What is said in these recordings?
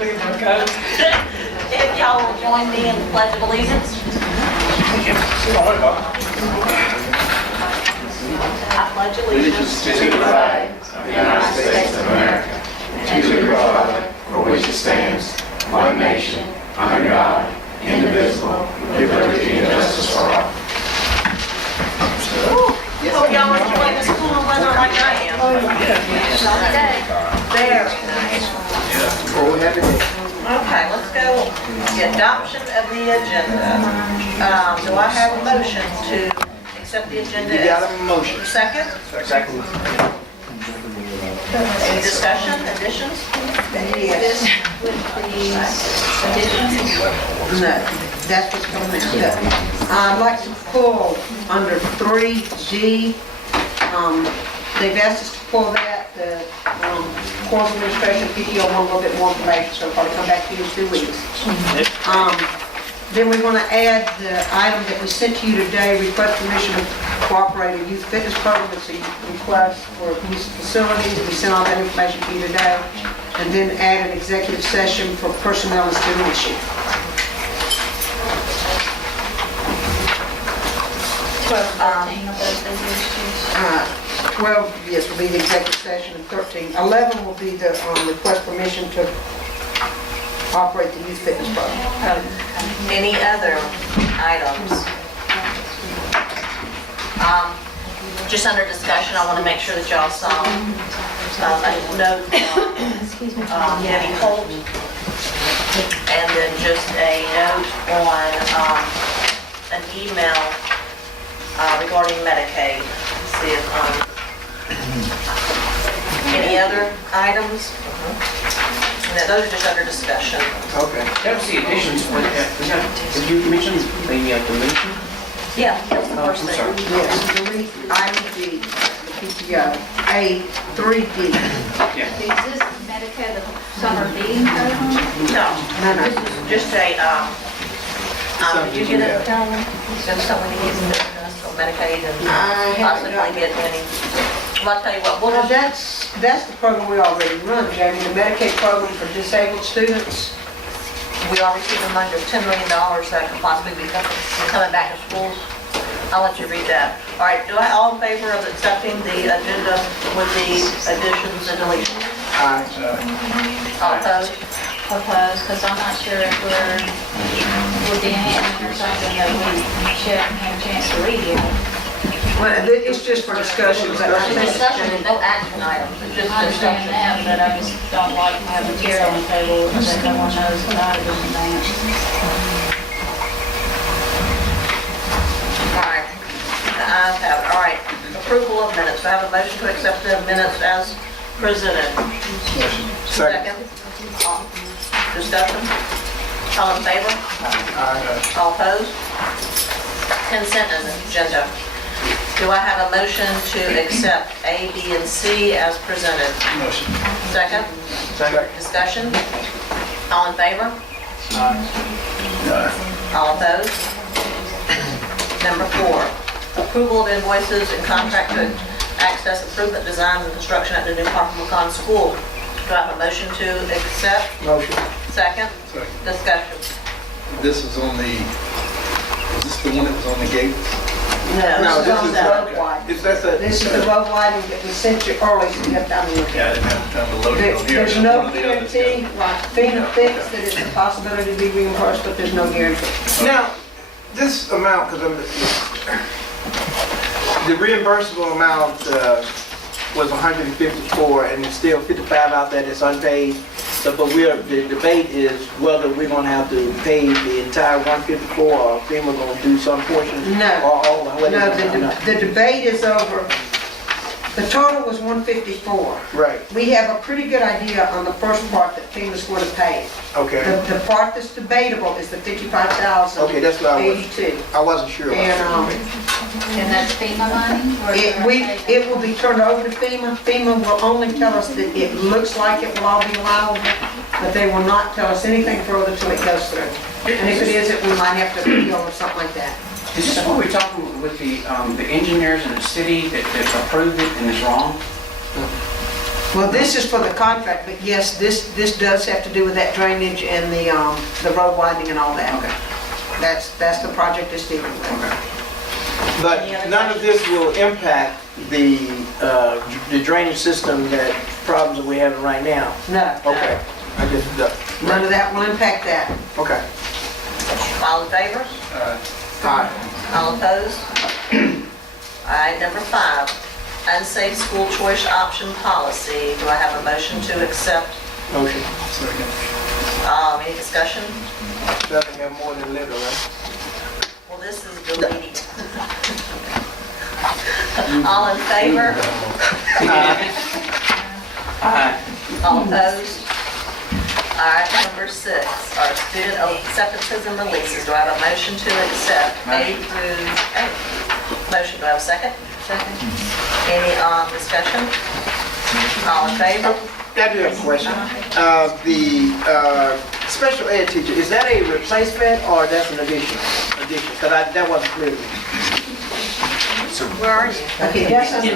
If y'all will join me in the Pledge of Allegiance. I pledge allegiance To the flag of the United States of America, and to the republic for which it stands, one nation, under God, indivisible, with liberty and justice for all. Hope y'all enjoying the school and weather like I am. Very nice. Okay, let's go. The adoption of the agenda. Do I have a motion to accept the agenda? You got a motion. Second? Second. Any discussion, additions? Yes. No, that's what's going to be done. I'd like to pull under 3G. They've asked us to pull that, the course administration, PTO want a little bit more information, so I'll probably come back to you in 2 weeks. Then we want to add the item that we sent to you today, request permission to cooperate in youth fitness program. It's a request for use of facilities. We sent all that information to you today. And then add an executive session for personnel and student issue. 12, 13 of those issues. 12, yes, will be the executive session, and 13. 11 will be the request permission to operate the youth fitness program. Any other items? Just under discussion, I want to make sure that y'all saw a note from Debbie Holt, and then just a note on an email regarding Medicaid. See if any other items? No, those are just under discussion. Okay. That was the additions. Did you mention the dimension? Yeah, that's the first I'm thing. sorry. Yes, delete item D, the PTO, A, 3D. Yeah. Is this Medicaid, the summer feeding program? No, No, no. this is just a, did you get it, Carolyn? Just something to use on Medicaid and I haven't possibly get any. Well, I'll tell you what, we'll Well, just, that's the program we already run, Jamie, the Medicaid program for disabled students. we are receiving money of $10 million that could possibly be coming back to schools. I'll let you read that. All right, do I all in favor of accepting the agenda with the additions and deletions? Aye. All opposed? Opposed, because I'm not sure if we're being handed or something that we should have a chance to read it. Well, it's just for discussion, but I think Discussion, no action items, it's just I understand discussion. that, but I just don't like to have material on the table that no one knows about it in advance. All right, the ayes have it. All right, approval of minutes. Do I have a motion to accept the minutes as presented? Second. All- Discussion? All in favor? Aye. All opposed? Consent agenda. Do I have a motion to accept A, B, and C as presented? Motion. Second? Second. Discussion? All in favor? Aye. All opposed? Number 4, approval of invoices and contract to access improvement design and construction at the new Parker McCon School. Do I have a motion to accept? Motion. Second? Second. Discussion? This is on the, is this the one that was on the gate? No, this this is is road wide. Is that the? This is the road widening that we sent you early, so you have time to look Yeah, I at it. didn't have time to load it on here. There's so no one of the others got- guarantee, like FEMA thinks that it's a possibility to be reimbursed, but there's no guarantee. Now, this amount, because the reimbursable amount was 154, and there's still 55 out there that's unpaid. So, but the debate is whether we're gonna have to pay the entire 154, or FEMA gonna do some portion. No. Or all, what is No, it? the debate is over. The total was 154. Right, We have a pretty good idea on the first part that FEMA's going to pay. okay. The part that's debatable is the 55,082. Okay, that's what I wasn't sure And, about. And that's FEMA money? or is there a- it will be turned over to FEMA. FEMA will only tell us that it looks like it will all be allowable, but they will not tell us anything further till it goes through. And if it isn't, we might have to appeal or something like that. Is this what we're talking with the engineers in the city that approved it and it's wrong? Well, this is for the contract, but yes, this does have to do with that drainage and the road widening and all that. Okay. That's the project it's dealing with. But none of this will impact the drainage system that problems that we're having right now. No, Okay. I just, none of that will impact that. okay. All in favor? All right. All opposed? All right, number 5, unsafe school choice option policy. Do I have a motion to accept? Motion. Any discussion? Doesn't have more than little, right? Well, this is deleted. All in favor? All opposed? All right, number 6, our student acceptances and releases. Do I have a motion to accept A through H? Motion, do I have a second? Second. Any discussion? All in favor? I do have a question. The special ed teacher, is that a replacement or that's an addition? Because that wasn't clear to me. Where are you? Okay, that's under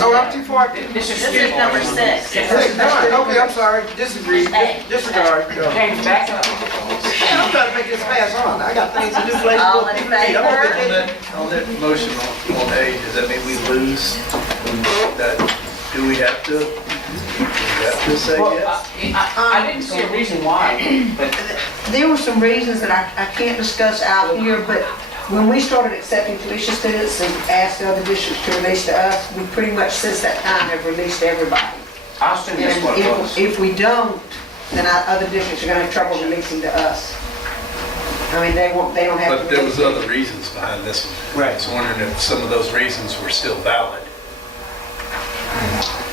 Oh, I'm too far. This is number 6. Disregard. Okay, I'm sorry. Disagree. Disregard. James, back up. I'm trying to make this pass on. I got things to do. Places All to in be. I'm on favor? vacation. On that motion on A, does that mean we lose that? Do we have to say Well, yes? I didn't see a reason why, but There were some reasons that I can't discuss out here, but when we started accepting tuition students and asked the other districts to release to us, we pretty much since that time have released to everybody. I assume that's what it And was. if we don't, then our other districts are gonna have trouble releasing to us. I mean, they don't have to. But there was release. other reasons behind this one. Right. I was wondering if some of those reasons were still valid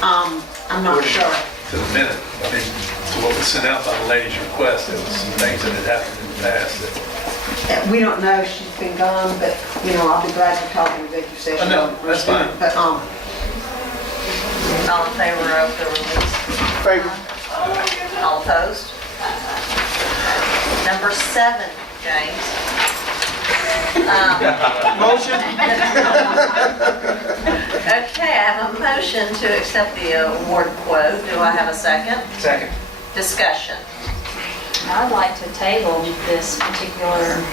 I'm not sure. to the minute. I mean, to what was sent out by the lady's request, there was some things that had happened in the past that. We don't know, she's been gone, but, you know, I'll be glad to talk in executive session. I know, that's fine. But, All in favor of the release? Favor. All opposed? Number 7, James. Motion. Okay, I have a motion to accept the award quote. Do I have a second? Second. Discussion. I'd like to table this particular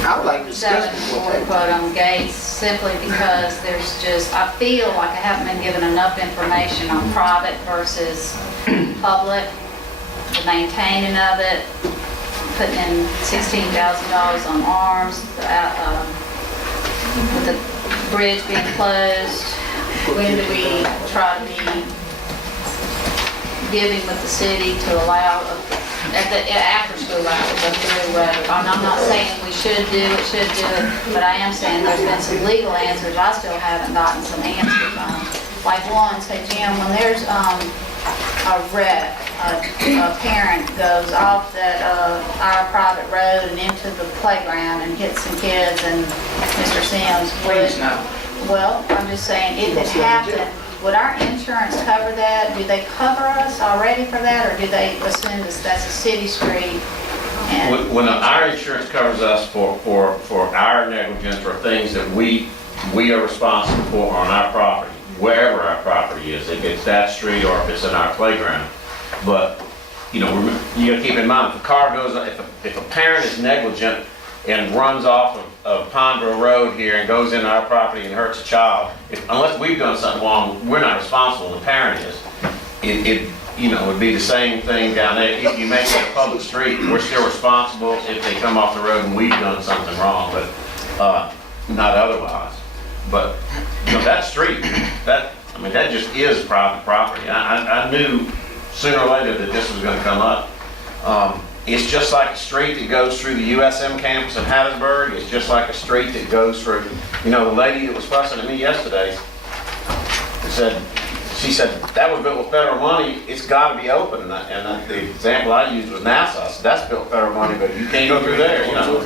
I would like to discuss seven before award table. quote on Gates simply because there's just, I feel like I haven't been given enough information on private versus public, the maintaining of it, putting in $16,000 on arms, with the bridge being closed. When do we try to be giving with the city to allow, after school hours, up through, I'm not saying we should do it, but I am saying there's been some legal answers I still haven't gotten some answers on. Like one, say, Jim, when there's a wreck, a parent goes off that, our private road and into the playground and hits some kids and Mr. Sims Please, would, no. well, I'm just saying, if it happened, would our insurance cover that? Do they cover us already for that, or do they assume that's a city street? And When our insurance covers us for our negligence or things that we are responsible for on our property, wherever our property is, if it's that street or if it's in our playground. But, you know, you gotta keep in mind, if a car goes, if a parent is negligent and runs off of Pondville Road here and goes into our property and hurts a child, unless we've done something wrong, we're not responsible, the parent is. It would be the same thing down there. If you make it a public street, we're still responsible if they come off the road and we've done something wrong, but not otherwise. But, you know, that street, that just is private property. I knew sooner or later that this was gonna come up. It's just like a street that goes through the USM campus in Hattiesburg. It's just like a street that goes through, you know, the lady that was fussing at me yesterday she said, that was built with federal money, it's gotta be open. And the example I used was Nassau. I said, that's built with federal money, but you can't go through there, you know.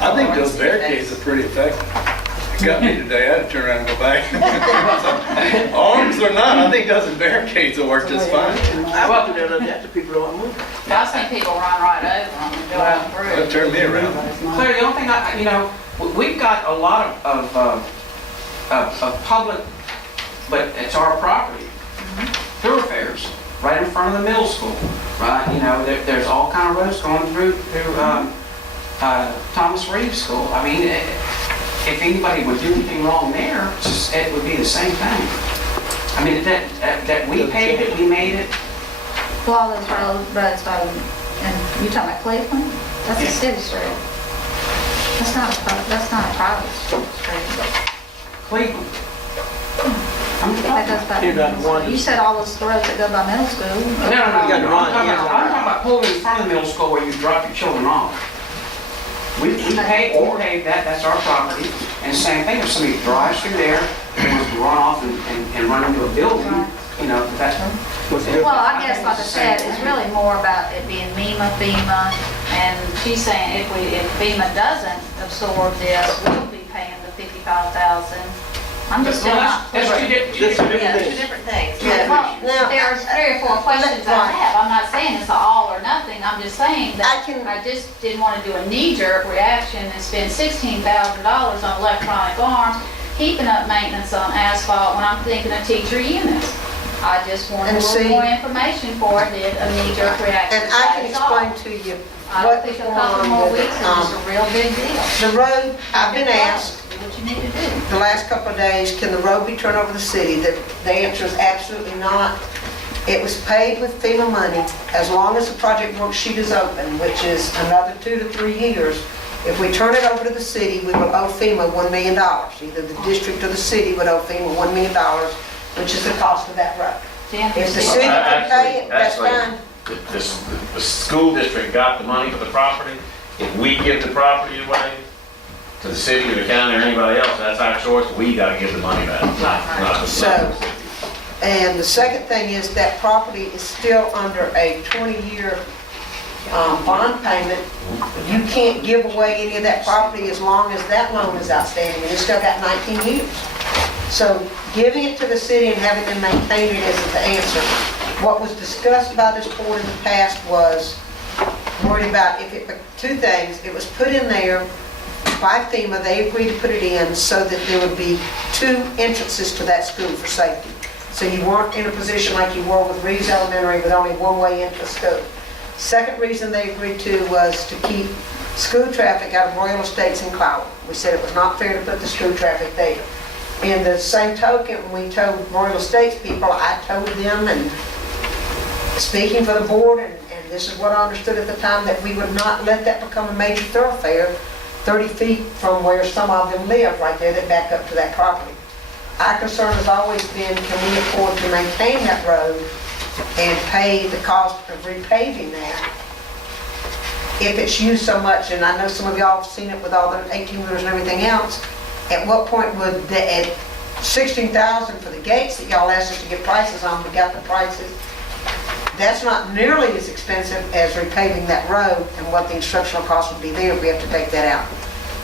I think those barricades are pretty effective. It got me today, I had to turn around and go back. Arms or not, I think those barricades will work just fine. I walk through there, look at the people don't move. I've seen people run right over them and go on That through. turned me around. Claire, the only thing we've got a lot of public but it's our property. Thoroughfares, right in front of the middle school, right? You know, there's all kind of roads going through Thomas Reeves School. I mean, if anybody would do anything wrong there, it would be the same thing. I mean, that we paved it, we made it. Well, all those roads, and you talking about Cleveland? That's a city street. That's not a private street. Cleveland. That goes by, You got one. you said all those roads that go by middle school. No, got the wrong I'm answer. talking about pulling in front of the middle school where you drop your children off. We paved that, that's our property, and same thing, if somebody drives through there, and wants to run off and run into a building, you know, that's. Well, I guess like I said, it's really more about it being FEMA, and she's saying if FEMA doesn't absorb this, we'll be paying the $55,000. I'm just still not. That's two different Yeah, things. two different things. Well, Now, there's 3 or 4 questions I have. I'm not saying it's an all or nothing. I'm just saying that I just didn't want to do a knee-jerk reaction and spend $16,000 on electronic arms, keeping up maintenance on asphalt when I'm thinking of teacher units. I just wanted a And little see- more information for it, did a knee-jerk reaction. And I can That's all. explain to you I what think was a going couple on more with weeks is just a real big deal. the road. I've been asked Do what you need to do. the last couple of days, can the road be turned over to the city? The answer is absolutely not. It was paid with FEMA money. As long as the project worksheet is open, which is another 2 to 3 years, if we turn it over to the city, we will owe FEMA $1 million. Either the district or the city would owe FEMA $1 million, which is the cost of that road. If the city can pay it, that's fine. The school district got the money for the property. If we give the property away to the city or the county or anybody else, that's our choice. We gotta give the money back, not the So- city. And the second thing is that property is still under a 20-year bond payment. You can't give away any of that property as long as that loan is outstanding, and it's still got 19 years. So giving it to the city and having them maintain it isn't the answer. What was discussed by this board in the past was worried about two things. It was put in there by FEMA, they agreed to put it in so that there would be 2 entrances to that school for safety. So you weren't in a position like you were with Reeves Elementary with only one-way into the school. Second reason they agreed to was to keep school traffic out of Royal Estates and Cloud. We said it was not fair to put the school traffic there. In the same token, when we told Royal Estates people, I told them, and speaking for the board, and this is what I understood at the time, that we would not let that become a major thoroughfare 30 feet from where some of them live, right there, that back up to that property. Our concern has always been, can we afford to maintain that road and pay the cost of repaving that if it's used so much? And I know some of y'all have seen it with all the 18-wheelers and everything else. At what point would at $16,000 for the gates that y'all asked us to get prices on, we got the prices. That's not nearly as expensive as repaving that road, and what the instructional cost would be there if we have to take that out.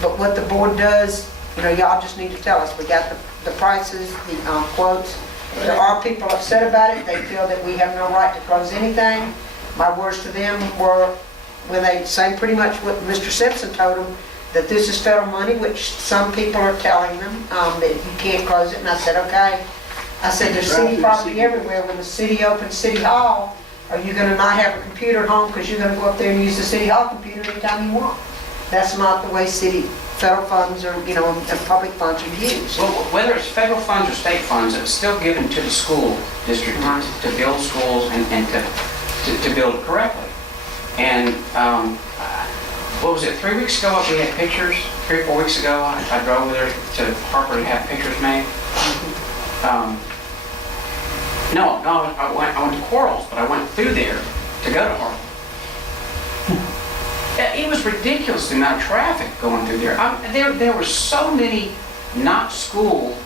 But what the board does, you know, y'all just need to tell us. We got the prices, the quotes. There are people upset about it. They feel that we have no right to close anything. My words to them were, when they say pretty much what Mr. Simpson told them, that this is federal money, which some people are telling them, that you can't close it. And I said, okay. I said, there's city property everywhere. When the city opens City Hall, are you gonna not have a computer at home because you're gonna go up there and use the City Hall computer anytime you want? That's not the way federal funds or, you know, and public funds are used. Well, whether it's federal funds or state funds, it's still given to the school district to build schools and to build correctly. And what was it, 3 weeks ago, we had pictures, 3 or 4 weeks ago, I drove over there to Harper to have pictures made. No, I went to Quarles, but I went through there to go to Harper. It was ridiculous, the amount of traffic going through there. There were so many not school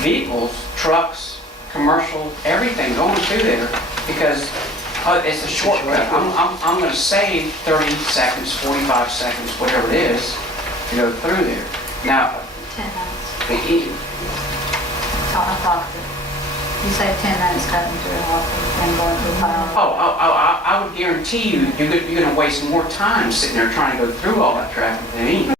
vehicles, trucks, commercial, everything going through there because it's a shortcut. I'm going to save 30 seconds, 45 seconds, whatever it is, to go through there. Now, 10 minutes. I talked to you say 10 minutes cutting through Harper and going through Powell. I would guarantee you're going to waste more time sitting there trying to go through all that traffic than anything.